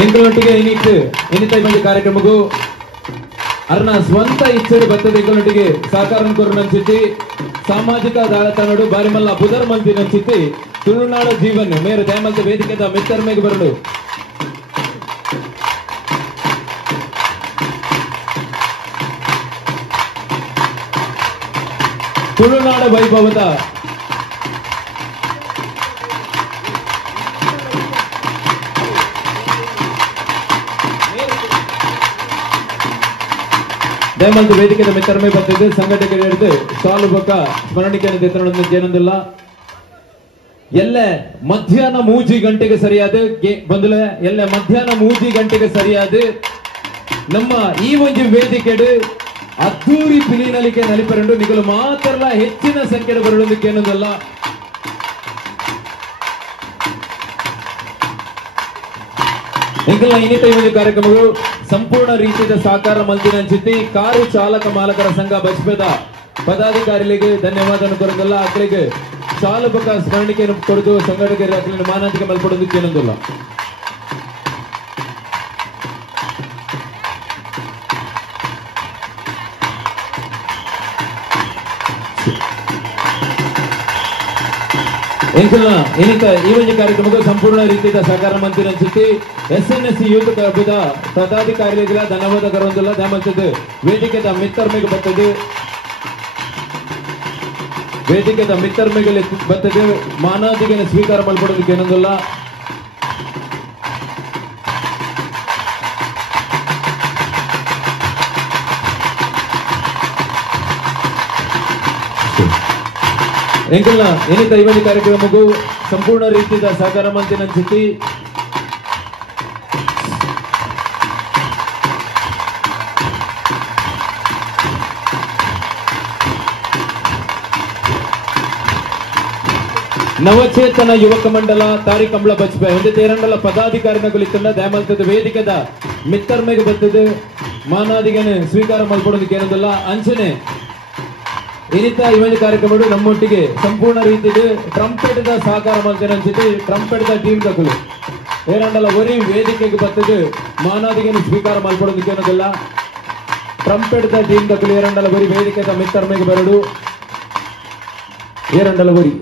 ಎಂಕಲೊಟ್ಟಿಗೆ ಇನ್ನಿತ ಮಂದಿ ಕಾರ್ಯಕ್ರಮಕ್ಕೂ ಅರ್ನ ಸ್ವಂತ ಇಚ್ಛೆಡು ಬರ್ತದೆ ಎಂಕಲೊಟ್ಟಿಗೆ ಸಹಕಾರ ಕೊರನಂಚಿತಿ ಸಾಮಾಜಿಕ ಜಾಲತಾಣಡು ಬಾರಿಮಲ್ಲ ಬುಧರ್ ಮಂದಿ ನಂಚಿತಿ ತುಳುನಾಡು ಜೀವನ್ ಮೇರೆ ದಯಮಲ್ತ ವೇದಿಕೆದ ಮಿತ್ತರ್ಮೆಗೆ ಬರಡು ತುಳುನಾಡು ವೈಭವದ ದಯಮಲ್ತ ವೇದಿಕೆದ ಮಿತ್ತರ್ಮೆ ಬರ್ತಿದ್ದು ಸಂಘಟನೆ ಹಿಡಿದು ಸಾಲು ಬೊಕ್ಕ ಸ್ಮರಣಿಕೆಯನ್ನು ತೆತ್ತನೊಂದು ಏನೊಂದಿಲ್ಲ ಎಲ್ಲ ಮಧ್ಯಾಹ್ನ 3 ಗಂಟೆಗೆ ಸರಿಯಾದ ಬಂದಲೆ ಎಲ್ಲ ಮಧ್ಯಾಹ್ನ 3 ಗಂಟೆಗೆ ಸರಿಯಾದ ನಮ್ಮ ಈ ಒಂದು ವೇದಿಕೆಡು ಅದ್ದೂರಿ ಪಿಲಿನಲಿಕೆ ನಲಿಪರಂಡು ನಿಗಲು ಮಾತ್ರ ಹೆಚ್ಚಿನ ಸಂಖ್ಯೆಯ ಬರೋದಕ್ಕೆ ಏನೊಂದಲ್ಲ ಎಂಕಲ್ನ ಇನ್ನಿತ ಈ ಒಂದು ಕಾರ್ಯಕ್ರಮಗಳು ಸಂಪೂರ್ಣ ರೀತಿಯ ಸಹಕಾರ ಮಲ್ತಿನಂಚಿತಿ ಕಾರು ಚಾಲಕ ಮಾಲಕರ ಸಂಘ ಬಜ್ಪೇದ ಪದಾಧಿಕಾರಿಗಳಿಗೆ ಧನ್ಯವಾದ ಕೊರದಲ್ಲ ಅಕ್ಕಳಿಗೆ ಚಾಲಕ ಸ್ಮರಣಿಕೆಯನ್ನು ಕೊಡುದು ಸಂಘಟಕರಿಗೆ ಅಕ್ಕಲಿನ ಮಾನಾಂತಿಕ ಮಲ್ಪಡೋದಕ್ಕೆ ಏನೊಂದಿಲ್ಲ ಎಂಕಲ್ನ ಇನ್ನಿತ ಈ ಒಂದು ಕಾರ್ಯಕ್ರಮಕ್ಕೆ ಸಂಪೂರ್ಣ ರೀತಿಯ ಸಹಕಾರ ಮಂತ್ರಿ ಎಸ್ಎನ್ಎಸ್ ಯೂತ್ ಕ್ಲಬ್ದ ಪದಾಧಿಕಾರಿಗಳ ಧನ್ಯವಾದ ಕರೋದಿಲ್ಲ ದಾಮಲ್ತದ್ದು ವೇದಿಕೆದ ಮಿತ್ತರ್ಮೆಗೆ ಬರ್ತದೆ ವೇದಿಕೆದ ಮಿತ್ತರ್ಮೆಗೆ ಬರ್ತದೆ ಮಾನಾದಿಗೆ ಸ್ವೀಕಾರ ಮಾಡ್ಕೊಡೋದಕ್ಕೆ ಏನೊಂದಿಲ್ಲ ಎಂಕಲ್ನ ಇನ್ನಿತ ಈ ಒಂದು ಕಾರ್ಯಕ್ರಮಕ್ಕೂ ಸಂಪೂರ್ಣ ರೀತಿಯ ಸಹಕಾರ ಮಂತ್ರಿ ನಂಚಿತಿ ನವಚೇತನ ಯುವಕ ಮಂಡಲ ತಾರಿಕಂಬಳ ಬಜ್ಪೆ ಒಂದು ತೇರಂಡಲ ಪದಾಧಿಕಾರಿಗಳಿಂದ ದಯಮಲ್ತದ ವೇದಿಕೆದ ಮಿತ್ತರ್ಮೆಗೆ ಬರ್ತದೆ ಮಾನಾದಿಗೆ ಸ್ವೀಕಾರ ಮಾಡ್ಕೊಡೋದಕ್ಕೆ ಏನಂದಲ್ಲ ಅಂಚನೆ ಇನ್ನಿತ ಈ ಒಂದು ಕಾರ್ಯಕ್ರಮಗಳು ನಮ್ಮೊಟ್ಟಿಗೆ ಸಂಪೂರ್ಣ ರೀತಿಯ ಟ್ರಂಪೆಟ್ದ ಸಹಕಾರ ಮಾಡ್ತೇನೆ ಅನ್ಸುತ್ತೆ ಟ್ರಂಪೆಟ್ದ ಟೀಮ್ ತಗೊಳ್ಳಿ ಏರಂಡಲ ಒರಿ ವೇದಿಕೆಗೆ ಬರ್ತದೆ ಮಾನಾದಿಗೆ ಸ್ವೀಕಾರ ಮಾಡ್ಕೊಡೋದಕ್ಕೆ ಏನೋದಿಲ್ಲ ಟ್ರಂಪೆಟ್ದ ಟೀಮ್ ತಗೊಳ್ಳಿ ಏರಂಡಲ ಒರಿ ವೇದಿಕೆದ ಮಿತ್ತರ್ಮೆಗೆ ಬರಡು ಏರಂಡಲ ಒರಿ